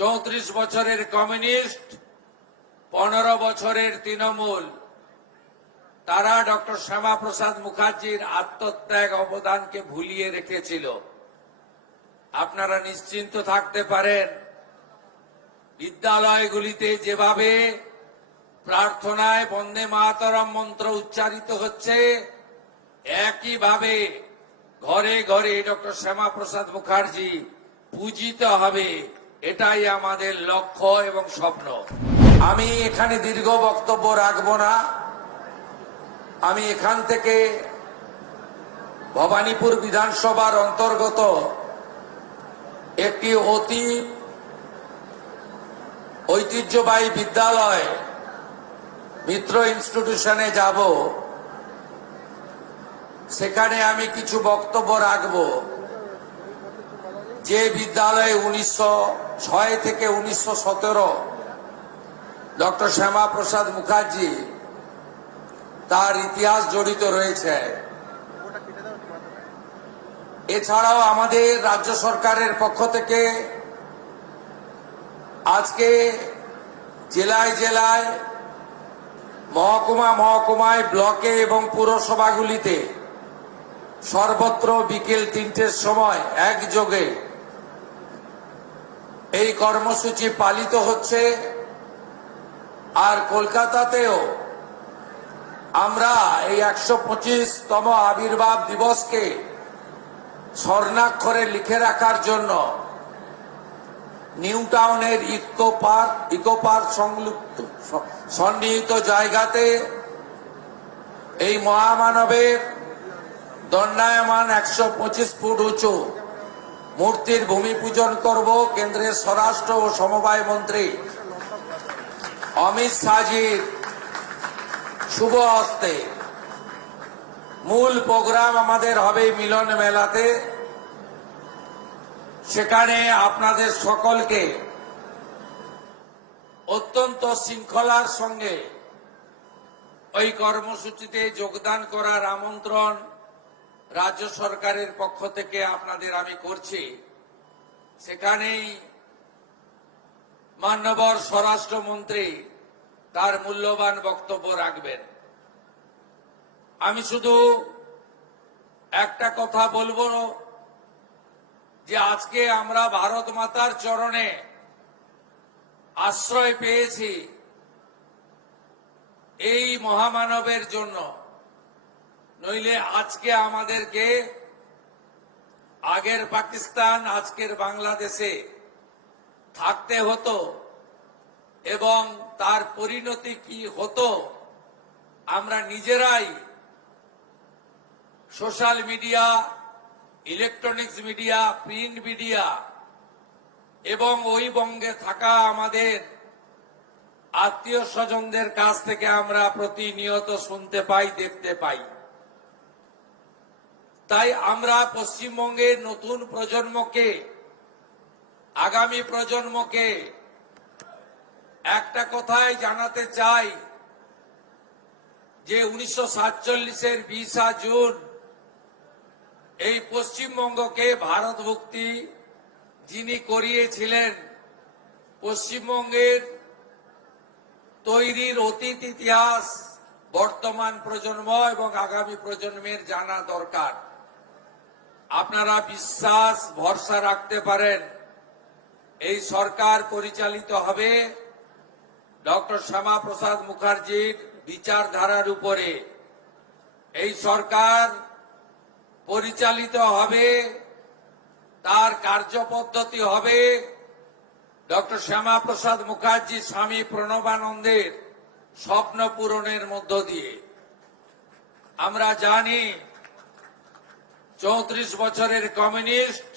34 বছরের কমিউনিস্ট, 15 বছরের তৃণমূল, তারা ডক্টর শ্যামাপ্রসাদ মুখার্জির আত্মত্যাগ অবদানকে ভুলিয়ে রেখেছিল। আপনারা নিশ্চিন্ত থাকতে পারেন, বিদ্যালয়গুলিতে যেভাবে প্রার্থনায় বন্দে মাতরম মন্ত্র উচ্চারিত হচ্ছে, একইভাবে ঘরে ঘরে ডক্টর শ্যামাপ্রসাদ মুখার্জি পূজিত হবে। এটাই আমাদের লক্ষ্য এবং স্বপ্ন। আমি এখানে দীর্ঘ বক্তব্য রাখব না। আমি এখান থেকে ভবানীপুর বিধানসভার অন্তর্গত একটি অতি ঐতিহ্যবাহী বিদ্যালয় মিত্র ইনস্টিটিউশনে যাব। সেখানে আমি কিছু বক্তব্য রাখব। যে বিদ্যালয়ে 1906 থেকে 1917 ডক্টর শ্যামাপ্রসাদ মুখার্জি তার ইতিহাস জড়িত রয়েছে। এছাড়াও আমাদের রাজ্য সরকারের পক্ষ থেকে আজকে জেলায় জেলায়, মহকুমায়, ব্লকে এবং পুরসভাগুলিতে সর্বত্র বিকেল 3টের সময় একযোগে এই কর্মসূচি পালিত হচ্ছে। আর কলকাতাতেও আমরা এই 125তম আবির্ভাব দিবসকে স্বর্ণাক্ষরে লিখে রাখার জন্য নিউ টাউনের ইকো পার্ক সন্নিহিত জায়গাতে এই মহামানবের দণ্ডায়মান 125 ফুট উঁচু মূর্তির ভূমি পূজন করব। কেন্দ্রের স্বরাষ্ট্র ও সমবায় মন্ত্রী অমিত শাহজির শুভ হস্তে। মূল প্রোগ্রাম আমাদের হবে মিলন মেলাতে। সেখানে আপনাদের সকলকে অত্যন্ত শৃঙ্খলার সঙ্গে ওই কর্মসূচিতে যোগদান করার আমন্ত্রণ রাজ্য সরকারের পক্ষ থেকে আপনাদের আমি করছি। সেখানেই মাননীয় স্বরাষ্ট্রমন্ত্রী তার মূল্যবান বক্তব্য রাখবেন। আমি শুধু একটা কথা বলবো যে আজকে আমরা ভারত মাতার চরণে আশ্রয় পেয়েছি এই মহামানবের জন্য। নইলে আজকে আমাদেরকে আগের পাকিস্তান, আজকের বাংলাদেশে থাকতে হতো এবং তার পরিণতি কি হতো আমরা নিজেরাই social media, electronics media, print media এবং ওই বঙ্গে থাকা আমাদের আত্মীয় স্বজনদের কাছ থেকে আমরা প্রতিনিয়ত শুনতে পাই, দেখতে পাই। তাই আমরা পশ্চিমবঙ্গের নতুন প্রজন্মকে, আগামী প্রজন্মকে একটা কথাই জানাতে চাই যে 1947-এর 20 জুন এই পশ্চিমবঙ্গকে ভারতভুক্তি যিনি করিয়েছিলেন, পশ্চিমবঙ্গের তৈরির অতীত ইতিহাস বর্তমান প্রজন্ম এবং আগামী প্রজন্মের জানা দরকার। আপনারা বিশ্বাস, ভরসা রাখতে পারেন এই সরকার পরিচালিত হবে ডক্টর শ্যামাপ্রসাদ মুখার্জির বিচারধারার উপরে। এই সরকার পরিচালিত হবে, তার কার্যপদ্ধতি হবে ডক্টর শ্যামাপ্রসাদ মুখার্জি স্বামী প্রণবানন্দের স্বপ্ন পূরণের মধ্য দিয়ে। আমরা জানি 34 বছরের কমিউনিস্ট,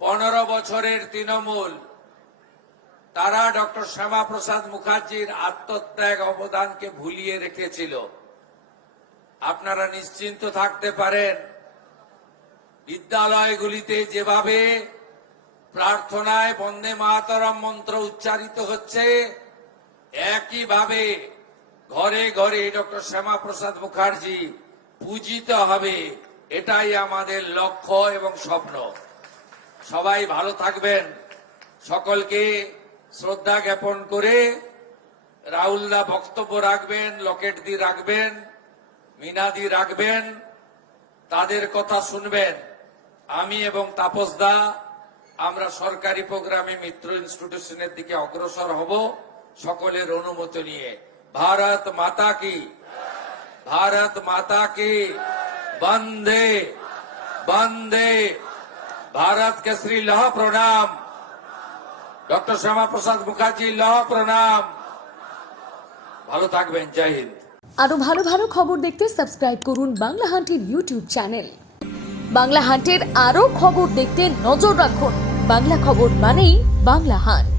15 বছরের তৃণমূল, তারা ডক্টর শ্যামাপ্রসাদ মুখার্জির আত্মত্যাগ অবদানকে ভুলিয়ে রেখেছিল। আপনারা নিশ্চিন্ত থাকতে পারেন, বিদ্যালয়গুলিতে যেভাবে প্রার্থনায় বন্দে মাতরম মন্ত্র উচ্চারিত হচ্ছে, একইভাবে ঘরে ঘরে ডক্টর শ্যামাপ্রসাদ মুখার্জি পূজিত হবে। এটাই আমাদের লক্ষ্য এবং স্বপ্ন। সবাই ভালো থাকবেন, সকলকে শ্রদ্ধা জ্ঞাপন করে রাহুলদা বক্তব্য রাখবেন, লকেটদি রাখবেন, মিনাদি রাখবেন, তাদের কথা শুনবেন। আমি এবং তাপসদা আমরা সরকারি প্রোগ্রামে মিত্র ইনস্টিটিউশনের দিকে অগ্রসর হব সকলের অনুমতি নিয়ে। ভারত মাতা কি, ভারত মাতা কি, বন্দে বন্দে भारत केसरी लौह प्रणाम, डॉक्टर श्यामा प्रसाद मुखर्जी लौह प्रणाम। ভালো থাকবেন, জয় হিন্দ। আরো ভালো ভালো খবর দেখতে সাবস্ক্রাইব করুন বাংলা হান্টের ইউটিউব চ্যানেল। বাংলা হান্টের আরো খবর দেখতে নজর রাখুন। বাংলা খবর মানেই বাংলা হান্ট।